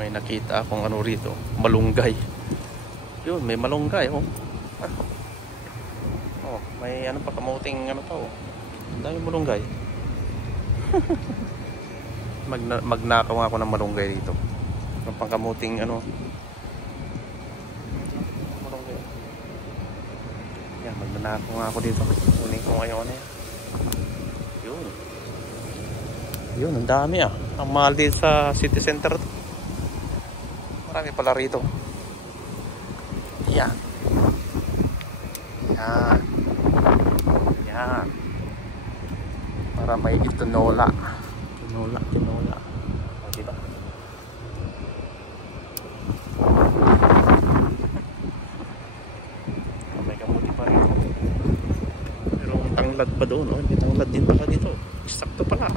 May nakita akong ano rito, malunggay. Yun, may malunggay oh. Oh, may ano pa, kamuting ano pa oh. Ang dami malunggay. Magnakaw ako ng malunggay dito. Ang pangkamuting ano. Malunggay. Yan, magnanakaw ako dito. Kunin ko ngayon eh. Yun. Yun, ang dami ah. Ang mahal din sa city center. Marami pala rito. Yan. Yan. Yan. Para may tinola. Tinola. O, diba? May kamuti pa rin. Pero ang tanglad pa doon. Oh. May tanglad din pala dito. Sakto pala.